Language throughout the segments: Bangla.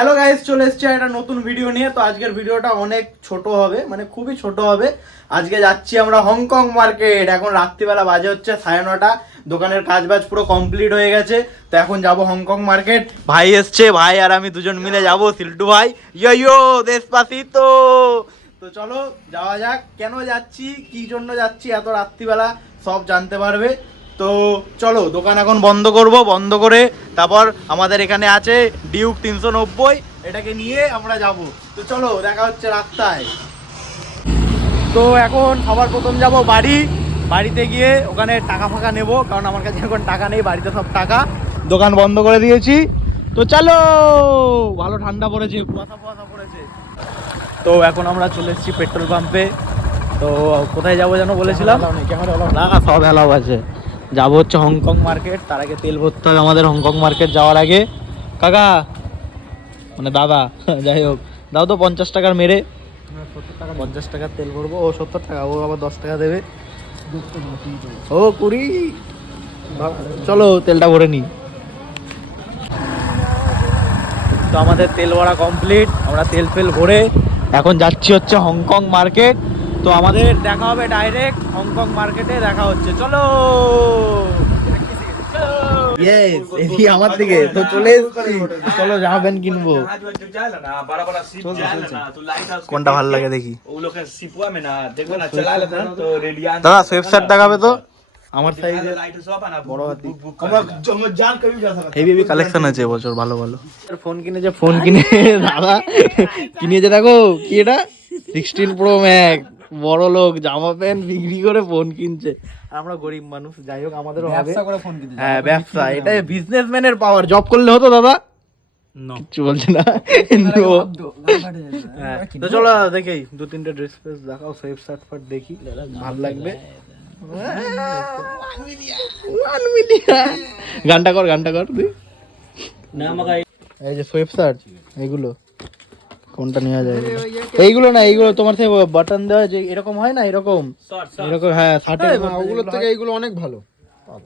হ্যালো গাইস, চলে এসেছে একটা নতুন ভিডিও নিয়ে। তো আজকের ভিডিওটা অনেক ছোট হবে, মানে খুবই ছোট হবে। আজকে যাচ্ছি আমরা হংকং মার্কেট। এখন রাত্রিবেলা বাজে হচ্ছে 9:30। দোকানের কাজ বাজ পুরো কমপ্লিট হয়ে গেছে। তো এখন যাব হংকং মার্কেট। ভাই এসছে, ভাই আর আমি দুজন মিলে যাব। সিল্টু ভাই, ইয়ো ইয়ো দেশপাসিতো। তো চলো যাওয়া যাক। কেন যাচ্ছি, কি জন্য যাচ্ছি এত রাত্রিবেলা, সব জানতে পারবে। তো চলো, দোকান এখন বন্ধ করব, বন্ধ করে তারপর আমাদের এখানে আছে ডিউক 390, এটাকে নিয়ে আমরা যাব। তো চলো, দেখা হচ্ছে রাস্তায়। তো এখন সবার প্রথম যাব বাড়িতে গিয়ে ওখানে টাকা ফাঁকা নেব, কারণ আমার কাছে এখন টাকা নেই, বাড়িতে সব টাকা। দোকান বন্ধ করে দিয়েছি। তো চলো, ভালো ঠান্ডা পড়েছে, কুয়াশা পড়েছে। তো এখন আমরা চলে এসেছি পেট্রোল পাম্পে। তো কোথায় যাবো যেন বলেছিলাম, না সব এলাও আছে। যাবো হচ্ছে হংকং মার্কেট। তার আগে তেল ভরতে হবে আমাদের হংকং মার্কেট যাওয়ার আগে। কাকা, মানে দাদা, যাই হোক, দাও তো 50 টাকার মেরে। 50 টাকার তেল ভরবো। ও 70 টাকা, ও আবার 10 টাকা দেবে। ও 20। চলো তেলটা ভরে নি। তো আমাদের তেল ভরা কমপ্লিট। আমরা তেল ভরে এখন যাচ্ছি হচ্ছে হংকং মার্কেট। তো আমাদের দেখা হবে ডাইরেক্ট হংকং মার্কেটে, দেখা হচ্ছে। চলো আমার দিকে তো চলে এসেছি। চলো জামা প্যান্ট কিনবো। কোনটা ভালো লাগে দেখি। দাদা সোয়েব শার্ট দেখাবে তো আমার সাইজে, বড় হাতি। হেভি কালেকশন আছে এবছর, ভালো ভালো। ফোন কিনে দাদা কিনেছে, দেখো কি এটা 16 প্রো ম্যাক্স। বড় লোক জামা প্যান্ট বিক্রি করে ফোন কিনছে, আমরা গরিব মানুষ। যাই হোক, আমাদেরও হবে। হ্যাঁ, ব্যবসা, এটাই বিজনেসম্যানের পাওয়ার। জব করলে হতো দাদা, কিচ্ছু বলছে না। তো চলো দেখি 2-3টে ড্রেস ফ্রেস দেখাও, সোয়েব শার্ট ফার্ট দেখি, ভালো লাগবে। গানটা কর তুই। এই যে সোয়েব শার্ট, এইগুলো কোনটা নেওয়া যায়? এইগুলো না, এইগুলো তোমার থেকে বাটন দেওয়া, যে এরকম হয় না, এরকম। হ্যাঁ, শার্টের ওগুলোর থেকে এইগুলো অনেক ভালো।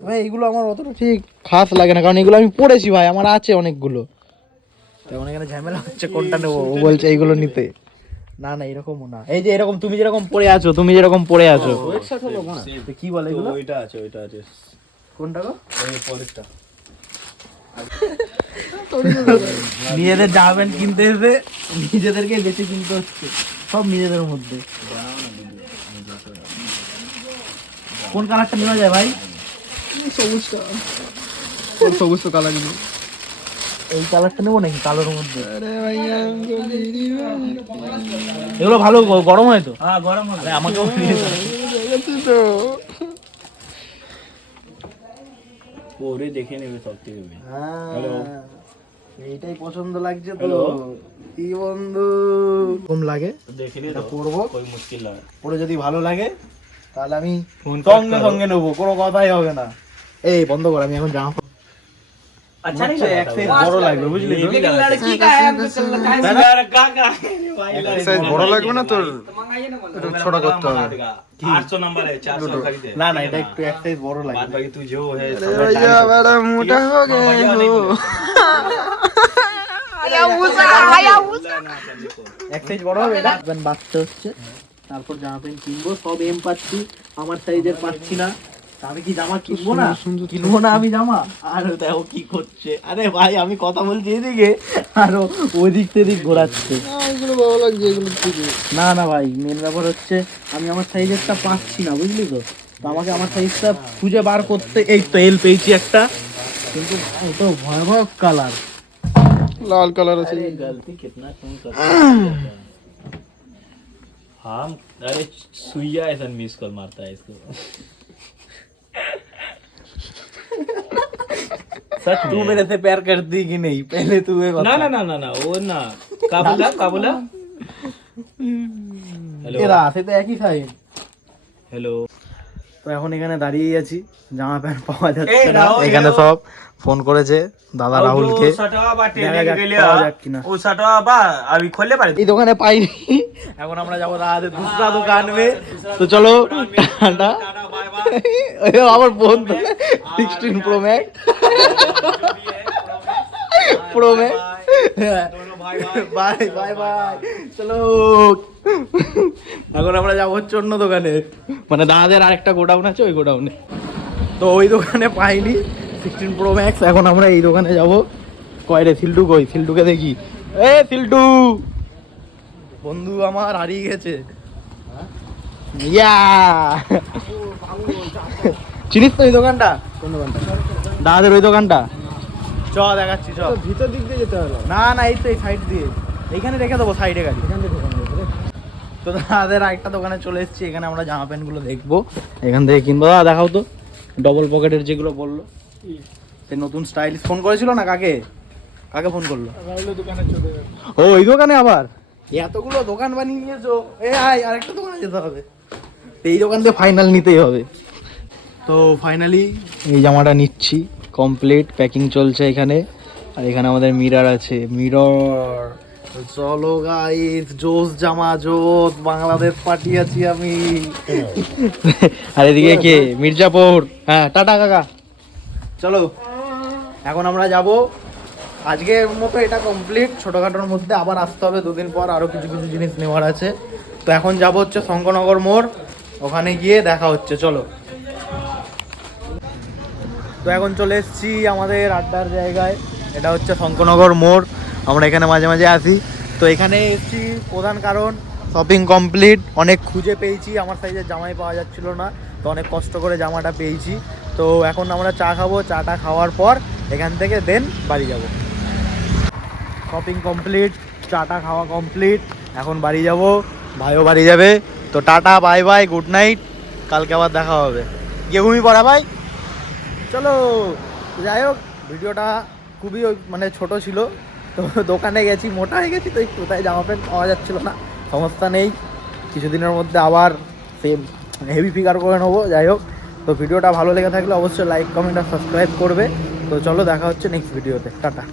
ভাই এইগুলো আমার অতটা ঠিক খাস লাগে না, কারণ এগুলো আমি পড়েছি ভাই, আমার আছে অনেকগুলো। তেমন এখানে ঝামেলা হচ্ছে কোনটা নেবো। ও বলছে এইগুলো নিতে। না এরকমও না, এই যে এরকম তুমি যেরকম পড়ে আছো কি বলে এগুলো? ওইটা আছে কোনটা গো? পরেরটা। নিজেদের জামা প্যান্ট কিনতে এসে নিজেদেরকে বেশি কিনতে হচ্ছে, সব নিজেদের মধ্যে। কোন কালারটা নেওয়া যায় ভাই? সবুজ তো কালার। এই কালারটা নেবো নাকি কালোর মধ্যে? এগুলো ভালো, গরম হয় তো? হ্যাঁ গরম হয়। আমাকেও পরে দেখে নেবে সব থেকে। এইটাই পছন্দ লাগছে তো। কি বন্ধু কম লাগে দেখে নিয়ে পড়বো, কোই মুশকিল লাগে। পরে যদি ভালো লাগে তাহলে আমি সঙ্গে নেবো, কোনো কথাই হবে না। এই বন্ধ কর, আমি এখন জামা अच्छा नहीं एक साइज বড় লাগবে, বুঝলি তো? लेकिन लड़की का है साइज বড় লাগবে না তোর, একটু ছোট করতে হবে। 800 नंबर है, 400 खरीदे। ना এটা একটু এক সাইজ বড় লাগবে। बात बाकी तू जो है भैया बड़ा मोटा हो गए हो। आया उसा এক সাইজ বড় হবে না, বাচ্চা হচ্ছে। তারপর জামা প্যান্ট কিনবো, সব এম পাচ্ছি, আমার সাইজের পাচ্ছি না। আমি কি জামা কিনবো না আমি জামা? আর দেখো কি করছে, আরে ভাই আমি কথা বলছি এদিকে আর ওদিক সেদিক ঘোরাচ্ছে। এগুলো ভালো লাগছে, এগুলো না ভাই, মেন ব্যাপার হচ্ছে আমি আমার সাইজেরটা পাচ্ছি না, বুঝলি তো? তো আমাকে আমার সাইজটা খুঁজে বার করতে। এই তো এল পেয়েছি একটা, কিন্তু তো ভয়াবহ কালার, লাল কালার আছে। গলতি কিতনা কম করতে हम अरे सुइया ऐसा मिस कॉल मारता है इसको। सच तू मेरे से प्यार करती कि नहीं, पहले तू ये बता। ना वो ना काबुला हेलो, এরা আছে তো একই সাইজ। হ্যালো, তো এখন এখানে দাঁড়িয়ে আছি, জামা প্যান্ট পাওয়া যাচ্ছে না। এখানে সব ফোন করেছে দাদা রাহুলকে, এই দোকানে পাইনি। এখন আমরা যাবো দাদাদের দুসরা দোকান মে। তো চলো টাটা। আমার বোন 16 প্রো ম্যাক্স প্রো মে বাই বাই বাই চলো। এখন আমরা যাবো হচ্ছে অন্য দোকানে, মানে দাদাদের আরেকটা গোডাউন আছে, ওই গোডাউনে। তো ওই দোকানে পাইনি 16 প্রো ম্যাক্স, এখন আমরা এই দোকানে যাব। কয় রে সিল্টু, কই সিল্টুকে দেখি। এ সিল্টু বন্ধু আমার হারিয়ে গেছে। ইয়া চিনিস তো এই দোকানটা? কোন দোকানটা? দাদাদের ওই দোকানটা। চ দেখাচ্ছি, চ। ভিতর দিক দিয়ে যেতে হবে? না না, এই তো এই সাইড দিয়ে, এইখানে রেখে দেবো সাইডে গাড়ি। এখান থেকে ঢোকানো যাবে রে। তো দাদাদের আরেকটা দোকানে চলে এসেছি, এখানে আমরা জামা প্যান্টগুলো দেখবো, এখান থেকে কিনবো। দাদা দেখাও তো ডবল পকেটের যেগুলো বললো, সে নতুন স্টাইলিশ। ফোন করেছিল না? কাকে কাকে ফোন করলো? রাহুলের দোকানে চলে যাবে। ও ওই দোকানে আবার এতগুলো দোকান বানিয়ে নিয়েছো। এ আয়, আরেকটা দোকানে যেতে হবে। এই দোকান দিয়ে ফাইনাল নিতেই হবে। তো ফাইনালি এই জামাটা নিচ্ছি, কমপ্লিট প্যাকিং চলছে এখানে। আর এখানে আমাদের মিরর আছে, মিরর। চলো গাইস, জোস জামা জোস, বাংলাদেশ পাঠিয়েছি আমি। আর এদিকে কে? মির্জাপুর। হ্যাঁ টাটা কাকা, চলো এখন আমরা যাব। আজকের মতো এটা কমপ্লিট, ছোটোখাটোর মধ্যে আবার আসতে হবে দুদিন পর, আরও কিছু কিছু জিনিস নেওয়ার আছে। তো এখন যাব হচ্ছে শঙ্করনগর মোড়, ওখানে গিয়ে দেখা হচ্ছে, চলো। তো এখন চলে এসেছি আমাদের আড্ডার জায়গায়, এটা হচ্ছে শঙ্করনগর মোড়। আমরা এখানে মাঝে মাঝে আসি। তো এখানে এসেছি প্রধান কারণ, শপিং কমপ্লিট, অনেক খুঁজে পেয়েছি, আমার সাইজের জামাই পাওয়া যাচ্ছিল না, তো অনেক কষ্ট করে জামাটা পেয়েছি। তো এখন আমরা চা খাবো, চাটা খাওয়ার পর এখান থেকে দেন বাড়ি যাব। শপিং কমপ্লিট, চাটা খাওয়া কমপ্লিট, এখন বাড়ি যাব, ভাইও বাড়ি যাবে। তো tata bye bye, good night, কালকে আবার দেখা হবে। গিয়ে ঘুমিয়ে পড়া ভাই, চলো। যাই হোক, ভিডিওটা খুবই মানে ছোট ছিল। তো দোকানে গেছি, মোটা হয়ে গেছি, তো একটু তাই জামা প্যান্ট পাওয়া যাচ্ছিলো না। সমস্যা নেই, কিছুদিনের মধ্যে আবার সেম হেভি ফিগার করে নেবো। যাই হোক, তো ভিডিওটা ভালো লেগে থাকলে অবশ্যই লাইক কমেন্ট আর সাবস্ক্রাইব করবে। তো চলো দেখা হচ্ছে নেক্সট ভিডিওতে, টাটা।